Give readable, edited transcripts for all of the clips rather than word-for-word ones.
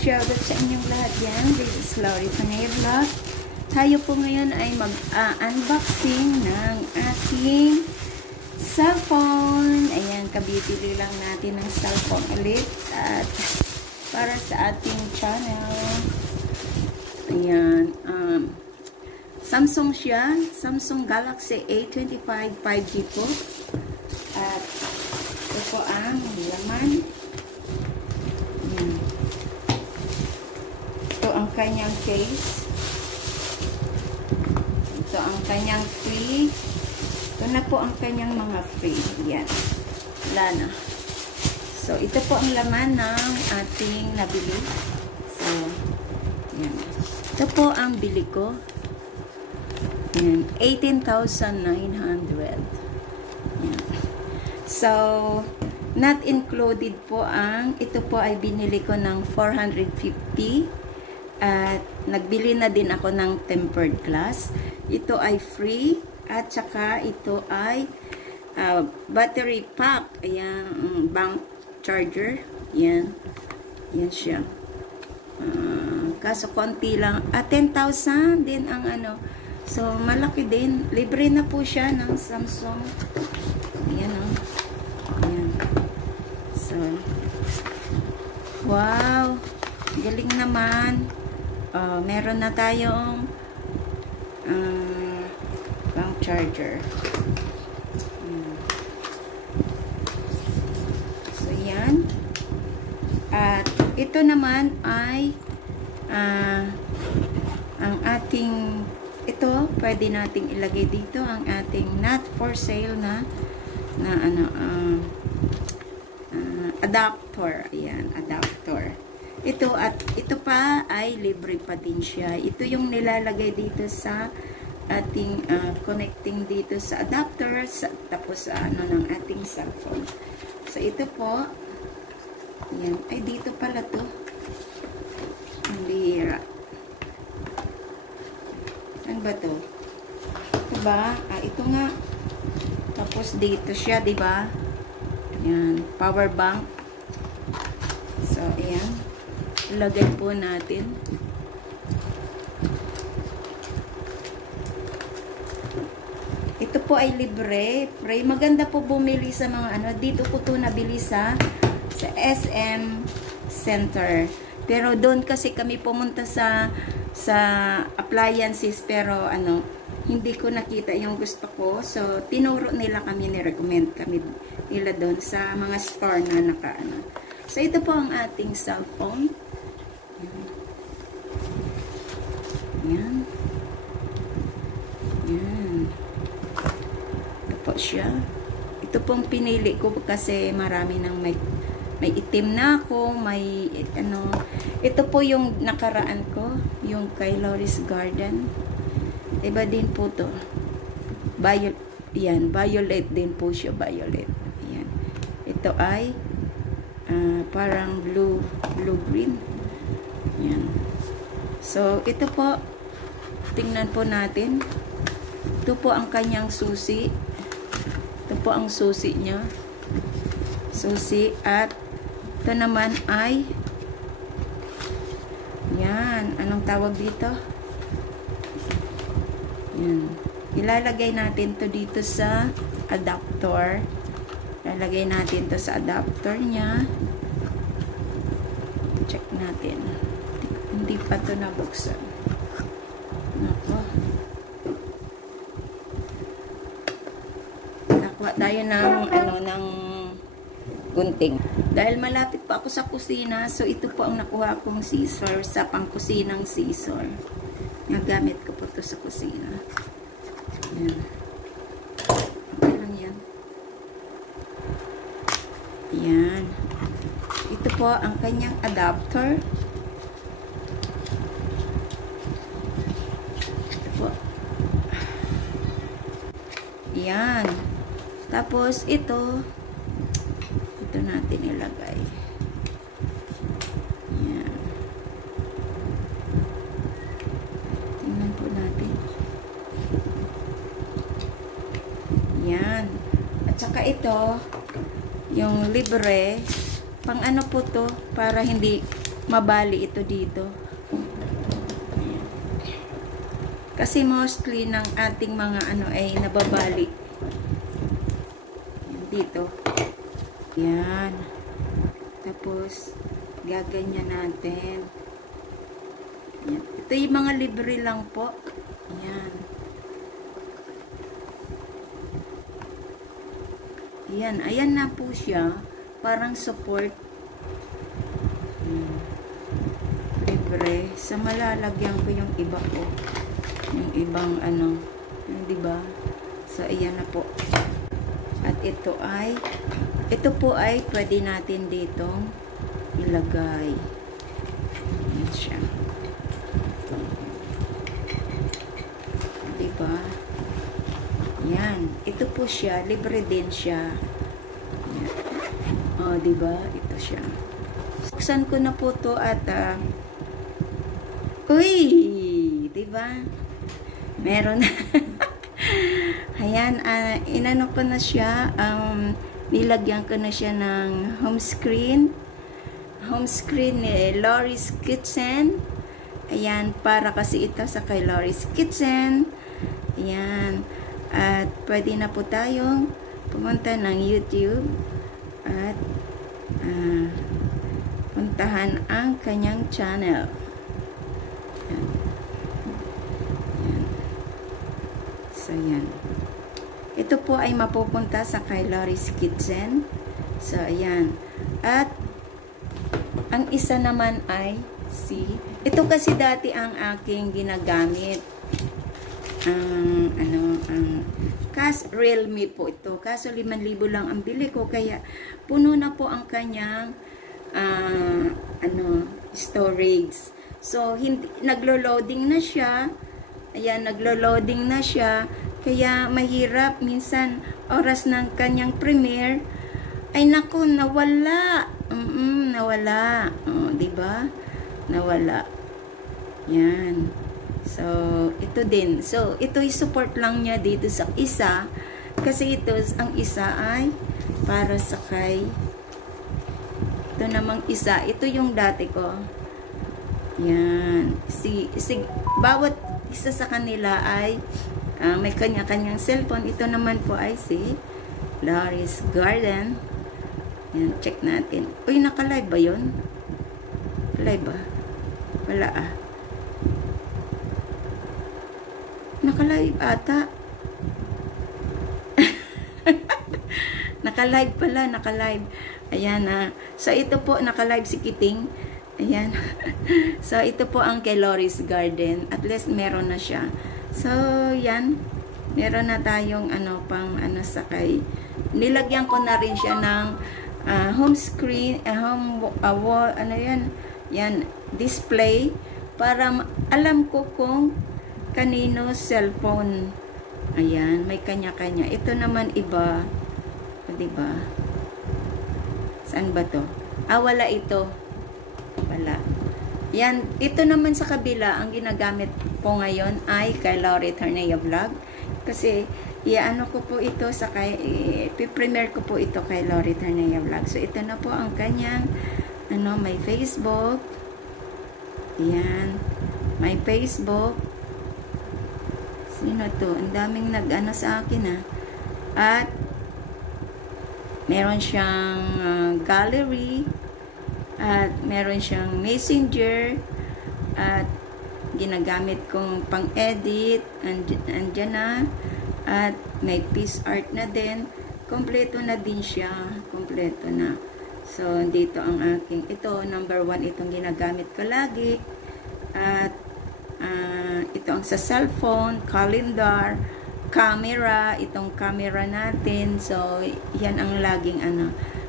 shoutout sa inyong lahat yan. This is Laurie Panay Vlog. Tayo po ngayon ay mag-unboxing ng ating cellphone. Ayan, kabibili lang natin ng cellphone ulit. At para sa ating channel. Ayan, Samsung siya. Samsung Galaxy A25 5G po. At ito po ang laman. Ayan. Ito ang kanyang case. Ito ang kanyang free. Ito na po ang kanyang mga free. Ayan. Wala na. So, ito po ang laman ng ating nabili. So, ayan. Ito po ang bili ko. Ayan. 18,900. Ayan. So, not included po ang, ito po ay binili ko ng 450. At nagbili na din ako ng tempered glass. Ito ay free. At saka ito ay battery pack. Ayan, bank charger. Ayan. Ayan siya. Kaso konti lang. 10,000 din ang ano. So, malaki din. Libre na po siya ng Samsung. Ayan o. Ayan. So, wow. Galing naman. Meron na tayong bank charger. So, yan. At ito naman ay ang ating ito, pwede nating ilagay dito ang ating not for sale na adapter. Ayan, adapter. Ito at ito pa ay libre pa din siya. Ito yung nilalagay dito sa ating connecting dito sa adapter tapos sa ano ng ating cellphone. So ito po. Ayan, ay dito pala to. Ang bihira. Saan ba to? Ito ba? Ito nga. Tapos dito siya, di ba? Ayan, power bank. So ayan. Ilagay po natin. Ito po ay libre. Free. Maganda po bumili sa mga ano. Dito ko to nabili sa SM Center. Pero doon kasi kami pumunta sa appliances. Pero ano, hindi ko nakita yung gusto ko. So, tinuro nila kami, ni-recommend kami nila doon sa mga store na naka-ano. So, ito po ang ating cellphone. Yan. Yan. Ito po siya. Ito pong pinili ko kasi marami nang may itim na ako, may ano. Ito po yung nakaraan ko, yung kay Laurie's Garden. Iba din po to. Yan, violet din po siya, violet. Yan. Ito ay parang blue-green. Yan. So, ito po, tingnan po natin. Ito po ang kanyang susi. Ito po ang susi niya. Susi. At ito naman ay yan. Anong tawag dito? Yan. Ilalagay natin to dito sa adapter. Ilalagay natin to sa adapter niya. Check natin. Hindi pa to nabuksan. Nako. Nakuha tayo ng ano, ng gunting. Dahil malapit pa ako sa kusina, so ito po ang nakuha kong scissor sa pangkusinang scissor. Nagamit ko po to sa kusina. Yan. Okay lang yan. Yan. Ito po ang kanyang adapter. Ito po. Yan. Tapos ito natin ilagay. Yan. Tingnan po natin. Yan. At saka ito, yung libre, pang ano po to, para hindi mabali ito dito. Kasi mostly ng ating mga ano ay nababali. Yan, dito. Yan. Tapos, gaganyan natin. Yan. Ito yung mga libre lang po. Yan. Yan. Ayan na po siya. Parang support. Yan. Libre. Sa malalagyan ko yung iba po. Yung ibang ano. Yung diba? So, ayan na po. At ito po ay pwede natin ditong ilagay. Yan siya. Diba? Yan. Ito po siya. Libre din siya. Yan. O, diba? Ito siya. Buksan ko na po to at uy! Diba? Meron na. Ayan. Inano ko na siya. Nilagyan ko na siya ng home screen. Home screen ni Lori's Kitchen. Ayan, para kasi ito sa kay Lori's Kitchen. Ayan. At pwede na po tayong pumunta ng YouTube at puntahan ang kanyang channel. Ayan. Ayan. So, yan. Ito po ay mapupunta sa kay Lori's Kitchen. So, ayan. At, ang isa naman ay ito kasi dati ang aking ginagamit. Realme po ito. Kaso 5,000 lang ang bili ko. Kaya, puno na po ang kanyang storage. So, naglo-loading na siya. Ayan, naglo-loading na siya. Kaya mahirap minsan oras ng kanyang premiere ay naku nawala. Nawala. Oh, 'di ba? Nawala. Yan. So, ito din. So, ito i-support lang niya dito sa isa kasi ito ang isa ay para sa kay ito namang isa. Ito yung dati ko. Yan. Bawat isa sa kanila ay may kanya-kanyang cellphone. Ito naman po ay si Lori's Garden. Yan, check natin. Uy, naka-live ba yun? Live ba? Wala Naka-live ata. Naka-live pala, naka-live. Ayan So, ito po, naka-live si Kiting. Ayan. So, ito po ang kay Lori's Garden. At least, meron na siya. So, yan. Meron na tayong sa kay. Nilagyan ko na rin siya ng home screen, wall, yan, display, para alam ko kung kanino cellphone. Ayan, may kanya-kanya. Ito naman iba. Diba? Saan ba to? Wala ito. Wala. Yan, ito naman sa kabila, ang ginagamit po ngayon ay kay Lori Ternea Vlog. Kasi, ko po ito sa premiere ko po ito kay Lori Ternea Vlog. So, ito na po ang kanyang, may Facebook. Yan. May Facebook. Sino to? Ang daming sa akin At, meron siyang gallery. At meron siyang messenger at ginagamit kong pang-edit andyan na at may piece art na din, kompleto na din siya, kompleto na. So dito ang aking ito, number 1 itong ginagamit ko lagi at ito ang sa cellphone, calendar, camera, itong camera natin. So yan ang laging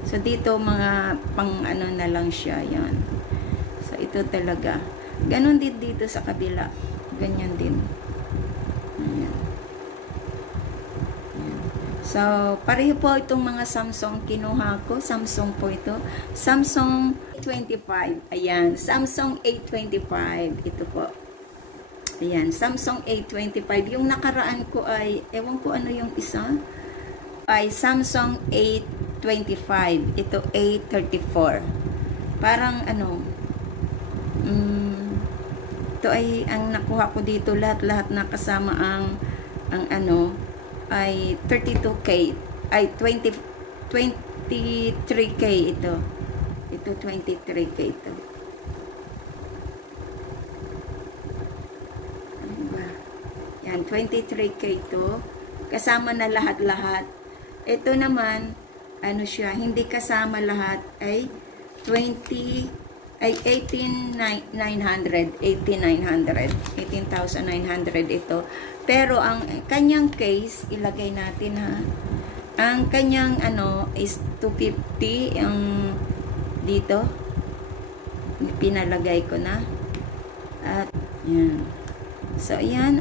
So, dito mga pang na lang siya. Yan. So, ito talaga. Ganon din dito sa kabila. Ganyan din. Ayan. Ayan. So, pareho po itong mga Samsung kinuha ko. Samsung po ito. Samsung A25. Ayan. Samsung A25. Ito po. Ayan. Samsung A25. Yung nakaraan ko ay, ewan ko ano yung isa. Ay Samsung A25. Ito A34. Parang Ito ay ang nakuha ko dito, lahat-lahat na kasama ang ano ay 32k, ay 23k ito. Ito 23k ito. Ano ba? Yan, 23k ito. Kasama na lahat-lahat. Ito naman, ano siya, hindi kasama lahat ay 18,900 ito. Pero ang kanyang case, ilagay natin ha. Ang kanyang ano is 250 ang dito. Pinalagay ko na. At yan. So yan,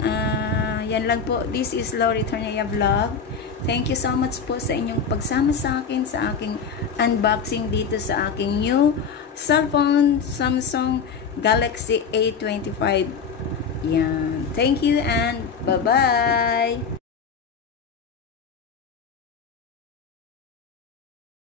yan lang po. This is Lori Tornea Vlog. Thank you so much po sa inyong pagsama sa akin sa aking unboxing dito sa aking new cellphone, Samsung Galaxy A25. Yan. Thank you and bye-bye!